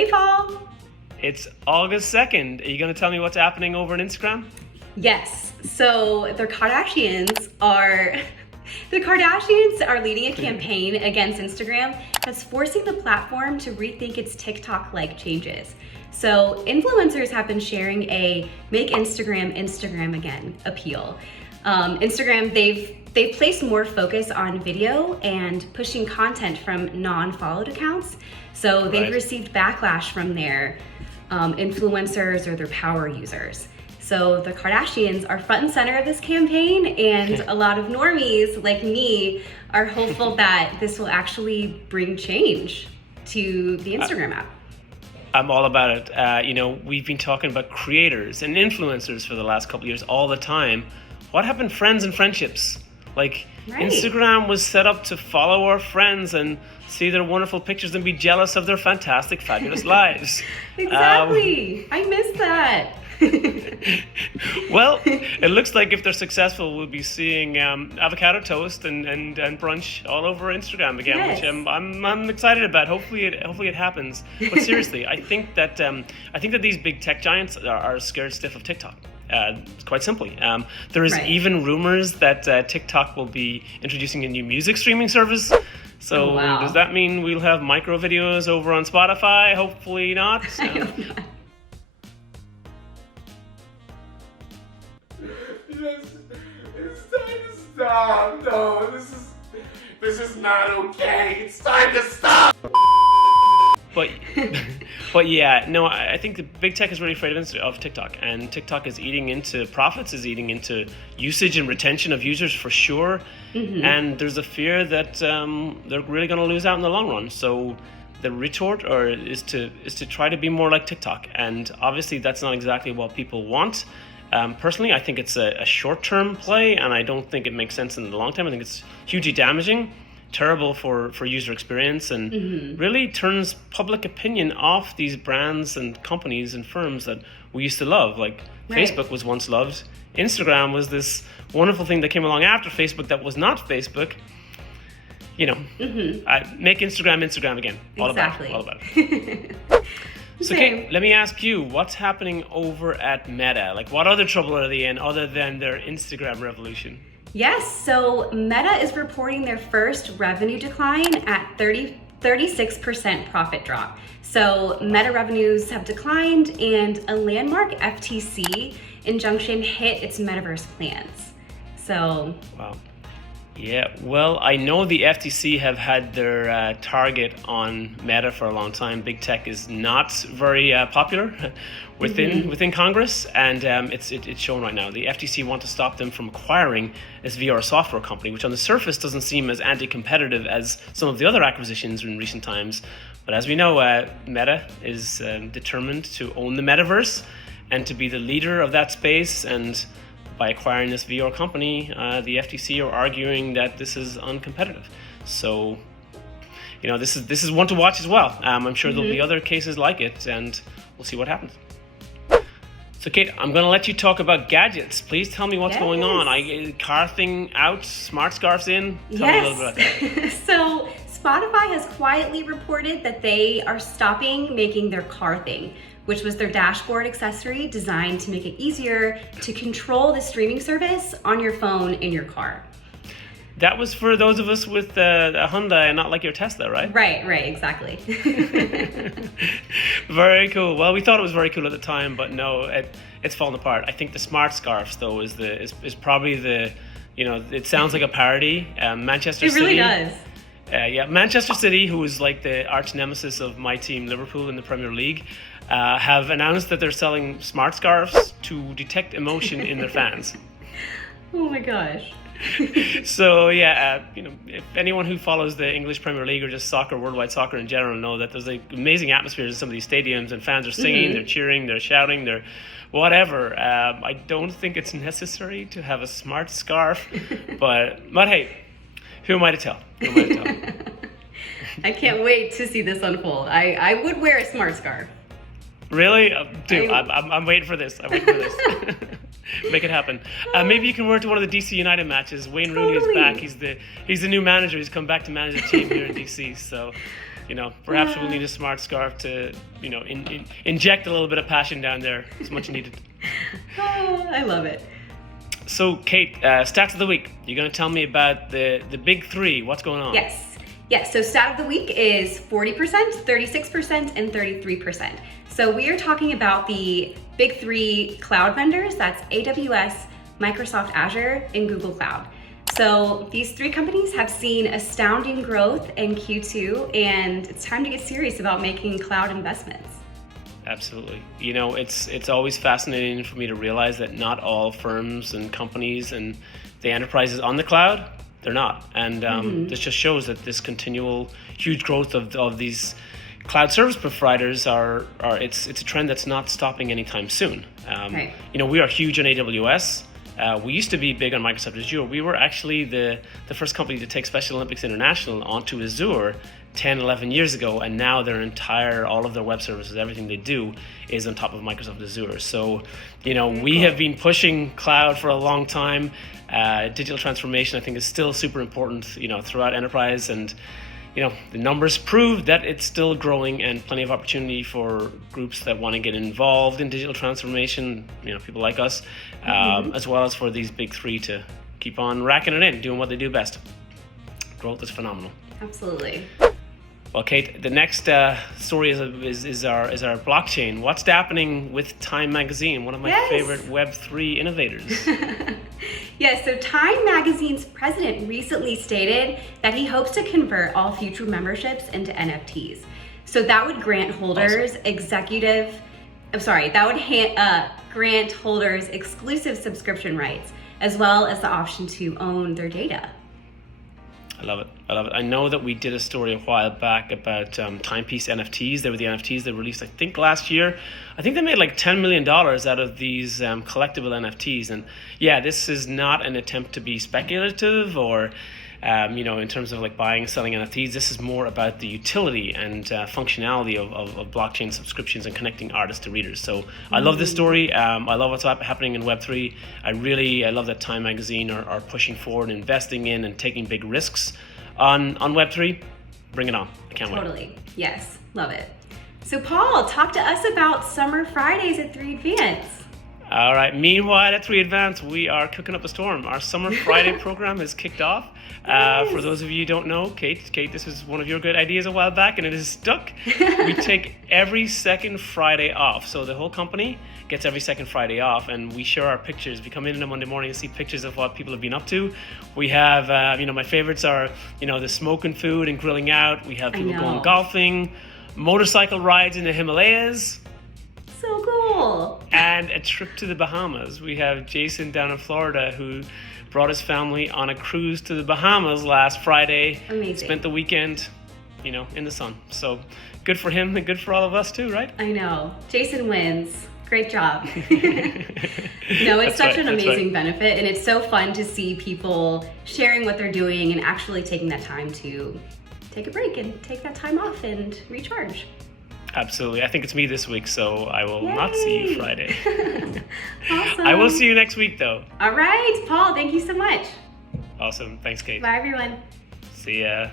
Hey, Paul. It's August 2nd. Are you going to tell me what's happening over on Instagram? Yes. So the Kardashians are leading a campaign against Instagram that's forcing the platform to rethink its TikTok-like changes. So influencers have been sharing a "Make Instagram Again" appeal. Instagram, they've placed more focus on video and pushing content from non-followed accounts. So they've received backlash from their influencers or their power users. So the Kardashians are front and center of this campaign, and a lot of normies like me are hopeful that this will actually bring change to the Instagram app. I'm all about it. We've been talking about creators and influencers for the last couple of years all the time. What happened to friends and friendships? Instagram was set up to follow our friends and see their wonderful pictures and be jealous of their fantastic, fabulous lives. Exactly. I miss that. Well, it looks like if they're successful, we'll be seeing avocado toast and brunch all over Instagram again, Yes. which I'm excited about. Hopefully it happens. But seriously, I think that these big tech giants are scared stiff of TikTok. Quite simply, there is even rumors that TikTok will be introducing a new music streaming service. So does that mean we'll have micro videos over on Spotify? Hopefully not. I hope not. It's time to stop. No, this is not okay. It's time to stop. But yeah, no, I think the big tech is really afraid of TikTok, and TikTok is eating into profits, is eating into usage and retention of users for sure. Mm-hmm. And there's a fear that they're really going to lose out in the long run. So the retort is to try to be more like TikTok, and obviously that's not exactly what people want. Personally, I think it's a short-term play, and I don't think it makes sense in the long term. I think it's hugely damaging, terrible for user experience, and really turns public opinion off these brands and companies and firms that we used to love. Facebook was once loved. Instagram was this wonderful thing that came along after Facebook that was not Facebook. Make Instagram again. All about it. So Kate, let me ask you, what's happening over at Meta? What other trouble are they in other than their Instagram revolution? Yes, so Meta is reporting their first revenue decline at 36% profit drop. So Meta revenues have declined, and a landmark FTC injunction hit its Metaverse plans. So wow. Yeah, well, I know the FTC have had their target on Meta for a long time. Big tech is not very popular within Congress, and it's shown right now. The FTC want to stop them from acquiring this VR software company, which on the surface doesn't seem as anti-competitive as some of the other acquisitions in recent times. But as we know, Meta is determined to own the Metaverse and to be the leader of that space, and by acquiring this VR company, the FTC are arguing that this is uncompetitive. So, this is one to watch as well. I'm sure there'll be other cases like it, and we'll see what happens. So, Kate, I'm going to let you talk about gadgets. Please tell me what's going on. Car thing out, smart scarves in. Tell me a little bit about that. So, Spotify has quietly reported that they are stopping making their car thing, which was their dashboard accessory designed to make it easier to control the streaming service on your phone in your car. That was for those of us with a Hyundai and not like your Tesla, right? Right, exactly. Very cool. Well, we thought it was very cool at the time, but no, it's fallen apart. I think the smart scarves, though, is probably the, it sounds like a parody. Manchester City. It really does. Manchester City, who is like the arch nemesis of my team, Liverpool, in the Premier League, have announced that they're selling smart scarves to detect emotion in their fans. Oh my gosh. So if anyone who follows the English Premier League or just soccer, worldwide soccer in general, know that there's amazing atmospheres in some of these stadiums, and fans are singing, they're cheering, they're shouting, they're whatever. I don't think it's necessary to have a smart scarf, but hey, who am I to tell? I can't wait to see this unfold. I would wear a smart scarf. Really? Dude, I'm waiting for this. Make it happen. Maybe you can wear it to one of the DC United matches. Wayne Rooney is back. He's the new manager. He's come back to manage the team here in DC. So Perhaps we'll need a smart scarf to, inject a little bit of passion down there. It's much needed. Oh, I love it. So, Kate, stats of the week. You're going to tell me about the big three. What's going on? Yes. So stat of the week is 40%, 36%, and 33%. So we are talking about the big three cloud vendors. That's AWS, Microsoft Azure, and Google Cloud. So these three companies have seen astounding growth in Q2, and it's time to get serious about making cloud investments. Absolutely. It's always fascinating for me to realize that not all firms and companies and the enterprises on the cloud, they're not. And this just shows that this continual huge growth of these cloud service providers it's a trend that's not stopping anytime soon. Right. We are huge on AWS. We used to be big on Microsoft Azure. We were actually the first company to take Special Olympics International onto Azure 10, 11 years ago, and now all of their web services, everything they do is on top of Microsoft Azure. So, we have been pushing cloud for a long time. Digital transformation, I think, is still super important, throughout enterprise, and the numbers prove that it's still growing and plenty of opportunity for groups that want to get involved in digital transformation, people like us, as well as for these big three to keep on racking it in, doing what they do best. Growth is phenomenal. Absolutely. Well, Kate, the next story is our blockchain. What's happening with Time Magazine, one of my favorite Web3 innovators? Yes, so Time Magazine's president recently stated that he hopes to convert all future memberships into NFTs. So that would grant holders grant holders exclusive subscription rights, as well as the option to own their data. I love it. I know that we did a story a while back about timepiece NFTs. They were the NFTs they released, I think, last year. I think they made like $10 million out of these collectible NFTs. And yeah, this is not an attempt to be speculative or, in terms of like buying and selling NFTs. This is more about the utility and functionality of blockchain subscriptions and connecting artists to readers. So I love this story. I love what's happening in Web3. I love that Time Magazine are pushing forward, investing in and taking big risks on Web3. Bring it on. I can't wait. Totally. Yes. Love it. So Paul, talk to us about Summer Fridays at 3 Advance. All right. Meanwhile, at 3 Advance, we are cooking up a storm. Our Summer Friday program is kicked off. For those of you who don't know, Kate, this is one of your good ideas a while back, and it is stuck. We take every second Friday off. So the whole company gets every second Friday off, and we share our pictures. We come in on a Monday morning and see pictures of what people have been up to. We have, my favorites are, the smoking food and grilling out. We have people going golfing, motorcycle rides in the Himalayas. So cool. And a trip to the Bahamas. We have Jason down in Florida who brought his family on a cruise to the Bahamas last Friday. Amazing. Spent the weekend, in the sun. So good for him and good for all of us too, right? I know. Jason wins. Great job. It's such an amazing benefit, and it's so fun to see people sharing what they're doing and actually taking that time to take a break and take that time off and recharge. Absolutely. I think it's me this week, so I will not see you Friday. Awesome. I will see you next week, though. All right, Paul, thank you so much. Awesome. Thanks, Kate. Bye, everyone. See ya.